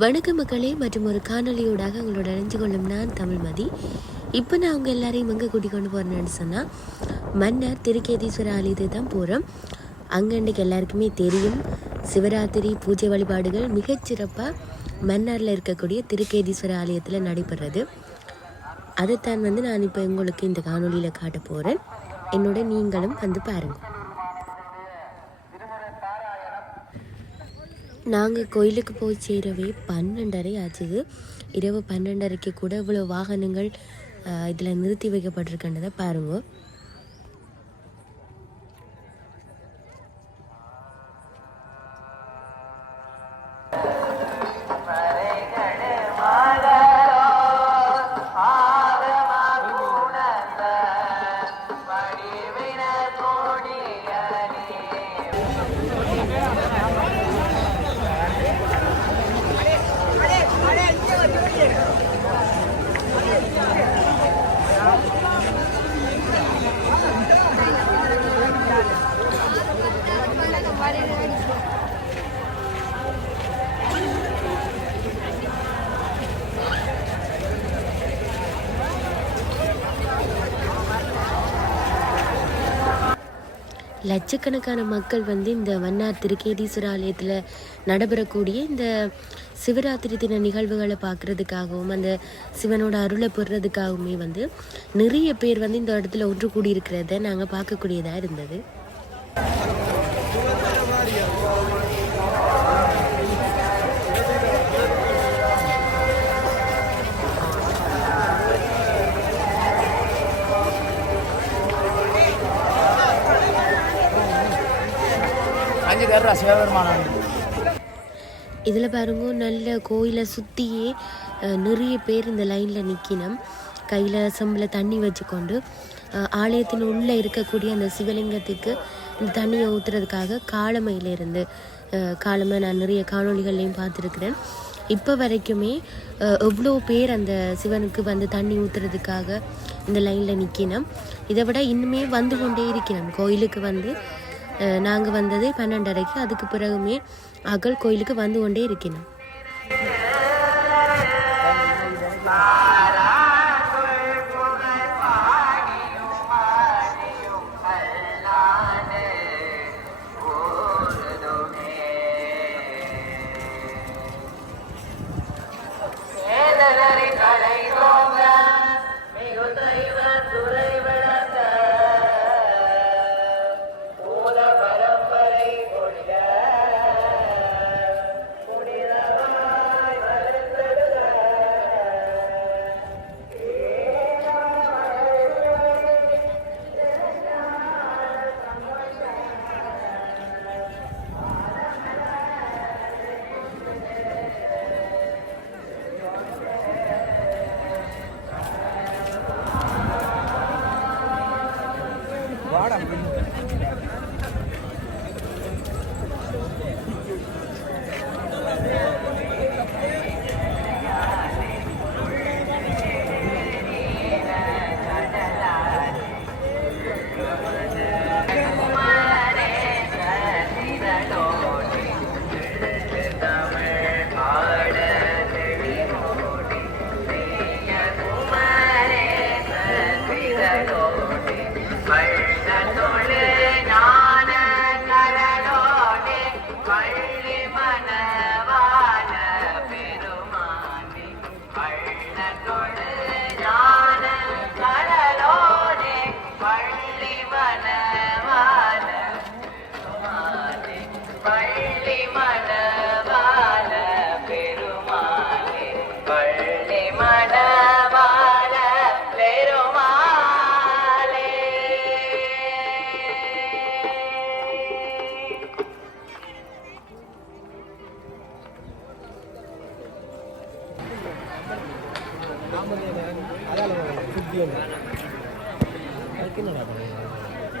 வணக்க மக்களே மற்றும் ஒரு காணொலியோடாக உங்களோட இணைஞ்சு கொள்ளும் நான் தமிழ்மதி இப்போ நான் அவங்க எல்லாரையும் எங்கே கூட்டிக் கொண்டு போகிறேன்னு சொன்னால் மன்னர் திருக்கேதீஸ்வர ஆலயத்தை தான் போகிறோம் அங்கே இன்றைக்கு எல்லாருக்குமே தெரியும் சிவராத்திரி பூஜை வழிபாடுகள் மிகச்சிறப்பாக மன்னாரில் இருக்கக்கூடிய திருக்கேதீஸ்வர ஆலயத்தில் நடைபெறது அதைத்தான் வந்து நான் இப்போ உங்களுக்கு இந்த காணொலியில் காட்ட போகிறேன் என்னோட நீங்களும் வந்து பாருங்கள் நாங்கள் கோயிலுக்கு போய் சேரவே பன்னெண்டரை ஆச்சுது. இரவு பன்னெண்டரைக்கு கூட இவ்வளோ வாகனங்கள் இதில் நிறுத்தி வைக்கப்பட்டிருக்கின்றதை பாருங்க. லட்சக்கணக்கான மக்கள் வந்து இந்த வண்ணார் திருக்கேதீஸ்வர ஆலயத்தில் நடைபெறக்கூடிய இந்த சிவராத்திரி தின நிகழ்வுகளை பார்க்குறதுக்காகவும் அந்த சிவனோட அருளை பெறுறதுக்காகவுமே வந்து நிறைய பேர் வந்து இந்த இடத்துல ஒன்று கூடியிருக்கிறத நாங்கள் பார்க்கக்கூடியதாக இருந்தது. பேர் சிவபெருமானம் இதில் பாருங்க நல்ல கோயிலை சுற்றியே நிறைய பேர் இந்த லைனில் நிற்கணும் கையில் செம்பில் தண்ணி வச்சுக்கொண்டு ஆலயத்தின் உள்ளே இருக்கக்கூடிய அந்த சிவலிங்கத்துக்கு இந்த தண்ணியை ஊற்றுறதுக்காக காலமையிலிருந்து காலமை நான் நிறைய காணொலிகள்லையும் பார்த்துருக்குறேன். இப்போ வரைக்குமே எவ்வளோ பேர் அந்த சிவனுக்கு வந்து தண்ணி ஊற்றுறதுக்காக இந்த லைனில் நிற்கணும் இதை விட இன்னுமே வந்து கொண்டே இருக்கணும். கோயிலுக்கு வந்து நாங்கள் வந்தது பன்னெண்டரைக்கு. அதுக்கு பிறகுமே அகல் கோயிலுக்கு வந்து கொண்டே இருக்கணும்.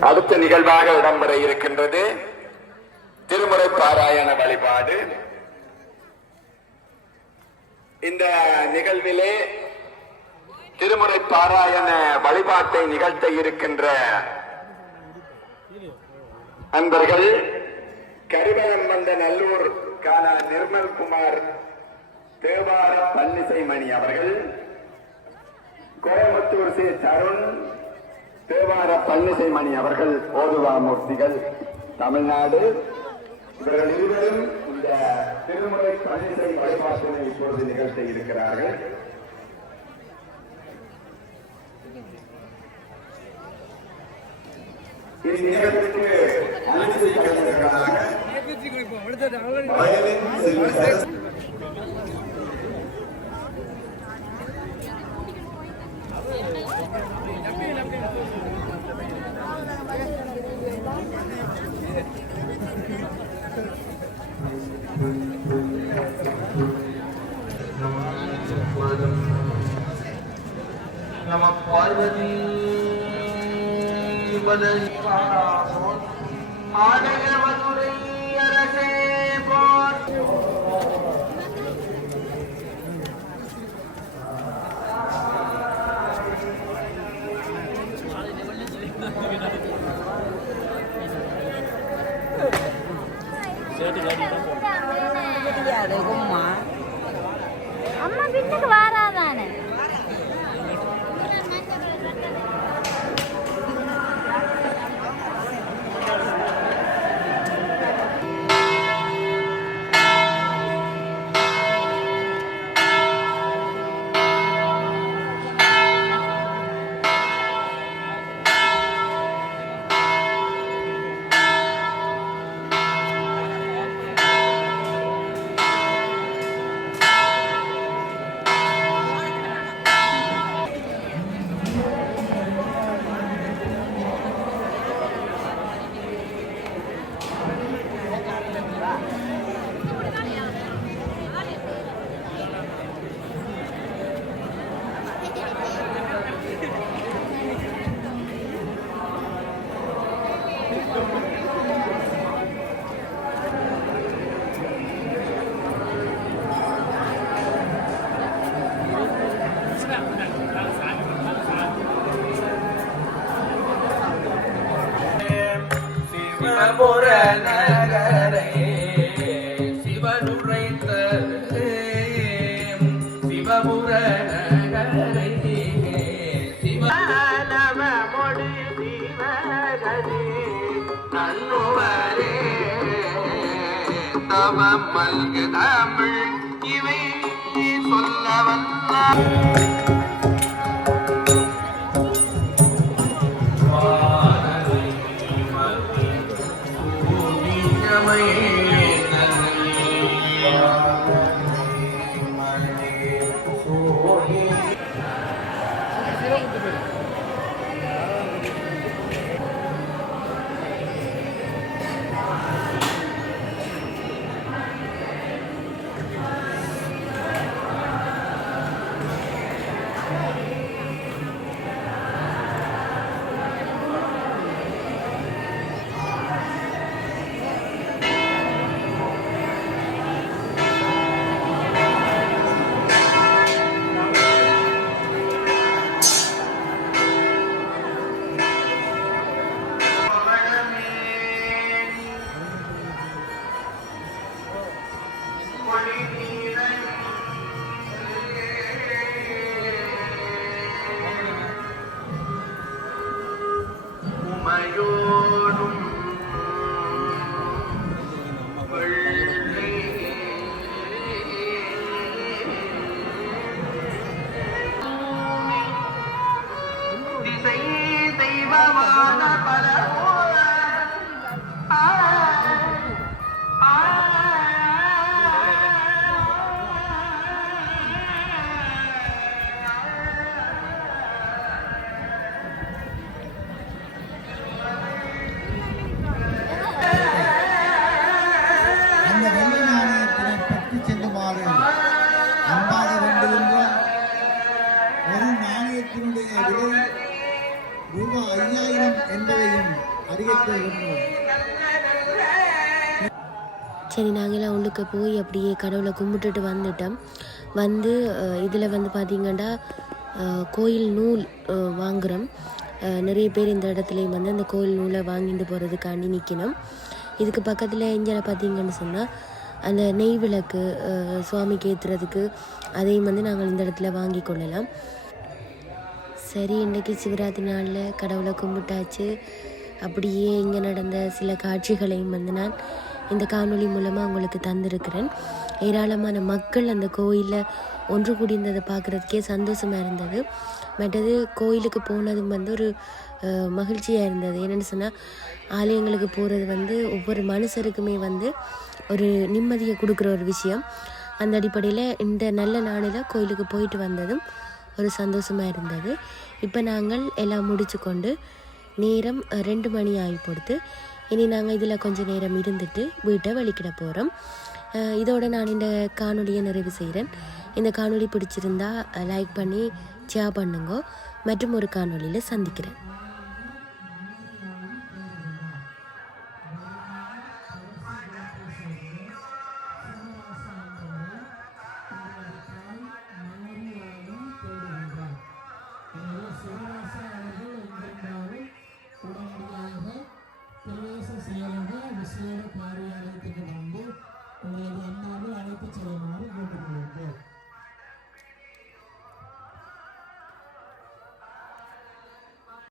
அடுத்த நிகழ்வாக இடம்பெற இருக்கின்றது திருமுறை பாராயண வழிபாடு. இந்த நிகழ்விலே திருமுறை பாராயண வழிபாட்டை நிகழ்த்த இருக்கின்ற அன்பர்கள் கருவலம் வந்த நல்லூர் காண நிர்மல் குமார் தேவார பன்னிசைமணி அவர்கள் கோயம்புத்தூர் சி தருண் தேவார பன்னிசைமணி அவர்கள் ஓதுவாமூர்த்திகள் தமிழ்நாடு. இவர்கள் இருவரும் இந்த திருமுறை பன்னிசை வழிபாட்டினை இப்பொழுது நிகழ்த்த இருக்கிறார்கள். இந்நிகழ்ச்சிக்கு அனுமதி வழங்குவதற்காக ولن على மல்கு தமிழ் இவை சொல்ல வல்ல my own. ரூபாய் ஐயாயிரம் என்பதையும் அறிவிக்க சரி நாங்களாம் உள்ளுக்கு போய் அப்படியே கடவுளை கும்பிட்டுட்டு வந்துட்டோம். வந்து இதில் வந்து பார்த்திங்கன்னா கோயில் நூல் வாங்குகிறோம் வாங்குறோம். நிறைய பேர் இந்த இடத்துலையும் வந்து அந்த கோயில் நூலை வாங்கிட்டு போகிறதுக்காண்டி நிற்கணும் இதுக்கு பக்கத்தில் எங்கே பார்த்தீங்கன்னு சொன்னால் அந்த நெய் விளக்கு சுவாமிக்கு ஏற்றுறதுக்கு அதையும் வந்து நாங்கள் இந்த இடத்துல வாங்கி கொள்ளலாம். சரி இன்றைக்கி சிவராத்திரி நாளில் கடவுளை கும்பிட்டாச்சு. அப்படியே இங்கே நடந்த சில காட்சிகளையும் வந்து நான் இந்த காணொளி மூலமாக உங்களுக்கு தந்திருக்கிறேன். ஏராளமான மக்கள் அந்த கோயிலில் ஒன்று கூடியிருந்ததை பார்க்குறதுக்கே சந்தோஷமாக இருந்தது. மற்றது கோயிலுக்கு போனதும் வந்து ஒரு மகிழ்ச்சியாக இருந்தது. என்னென்னு சொன்னால் ஆலயங்களுக்கு போகிறது வந்து ஒவ்வொரு மனுஷருக்குமே வந்து ஒரு நிம்மதியை கொடுக்குற ஒரு விஷயம். அந்த அடிப்படையில் இந்த நல்ல நாளில் கோயிலுக்கு போயிட்டு வந்ததும் ஒரு சந்தோஷமாக இருந்தது. இப்போ நாங்கள் எல்லாம் முடிச்சு கொண்டு நேரம் ரெண்டு மணி ஆகி கொடுத்து இனி நாங்கள் இதில் கொஞ்சம் நேரம் இருந்துட்டு வீட்டை வெளிக்கிட போகிறோம் இதோட நான் இந்த காணொலியை நிறைவு செய்கிறேன் இந்த காணொலி பிடிச்சிருந்தா லைக் பண்ணி ஷேர் பண்ணுங்க. மற்றும் ஒரு காணொலியில் சந்திக்கிறேன்.